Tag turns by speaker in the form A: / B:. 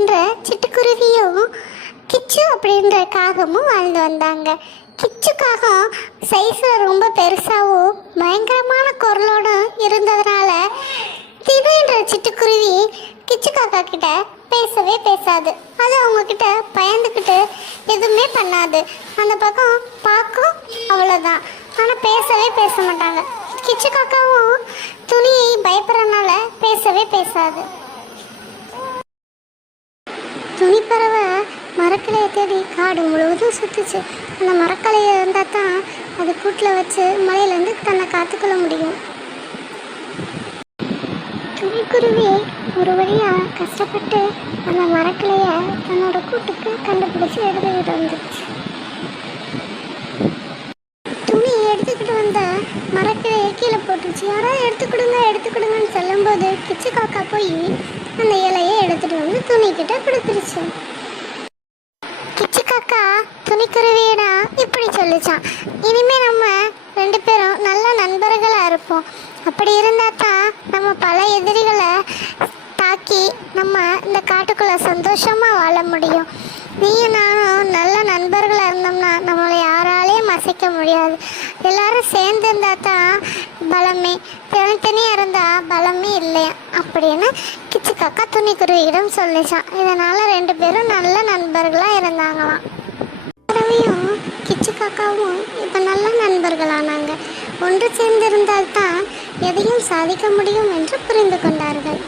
A: அப்படின்ற சிட்டுக்குருவியும் கிச்சு அப்படின்ற காகமும் வாழ்ந்து வந்தாங்க. கிச்சு காகம் சைஸில் ரொம்ப பெருசாகவும் பயங்கரமான குரலோடும் இருந்ததுனால திடீர்ன்ற சிட்டுக்குருவி கிச்சு காக்கா கிட்ட பேசவே பேசாது. அது அவங்கக்கிட்ட பயந்துக்கிட்டு எதுவுமே பண்ணாது. அந்த பக்கம் பார்க்கும் அவ்வளோதான் ஆனால் பேசவே பேச மாட்டாங்க. கிச்சு காக்காவும் துணி பயப்படுறனால பேசவே பேசாது. மரக்கிளையை தேடி காடு முழுவதும் சுற்றுச்சு அந்த மரக்கிளையை இருந்தால் தான் அது கூட்டில் வச்சு மழையிலேருந்து தன்னை காத்துக்கொள்ள முடியும். துணிக்குருவி ஒரு வழியாக கஷ்டப்பட்டு அந்த மரக்கிளையை தன்னோட கூட்டுக்கு கண்டுபிடிச்சி எடுத்துக்கிட்டு வந்துச்சு துணி எடுத்துக்கிட்டு வந்த மரக்கிளையை கீழே போட்டுருச்சு யாராவது எடுத்துக்கிடுங்க எடுத்துக்கிடுங்கன்னு சொல்லும்போது கிச்சு காக்கா போய் அந்த இலையை எடுத்துகிட்டு வந்து துணிக்கிட்ட கொடுத்துருச்சு. கிச்சு காக்கா இப்படி சொல்லிச்சான் இனிமே நம்ம ரெண்டு பேரும் நல்ல நண்பர்களாக இருப்போம். அப்படி இருந்தால் தான் நம்ம பல எதிரிகளை தாக்கி நம்ம இந்த காட்டுக்குள்ளே சந்தோஷமாக வாழ முடியும். நீயும் நானும் நல்ல நண்பர்களாக இருந்தோம்னா நம்மளை யாராலையும் அசைக்க முடியாது. எல்லாரும் சேர்ந்து இருந்தால் தான் பலமே. தனித்தனியாக இருந்தால் பலமே இல்லையா? அப்படின்னு கிச்சு காக்கா இடம் சொல்லிச்சான். இதனால் ரெண்டு பேரும் நல்ல நண்பர்களாக இருந்தாங்களாம். குருவியும் கிச்சு காக்காவும் இப்போ நல்ல நண்பர்களானாங்க. ஒன்று சேர்ந்திருந்தால்தான் எதையும் சாதிக்க முடியும் என்று புரிந்து கொண்டார்கள்.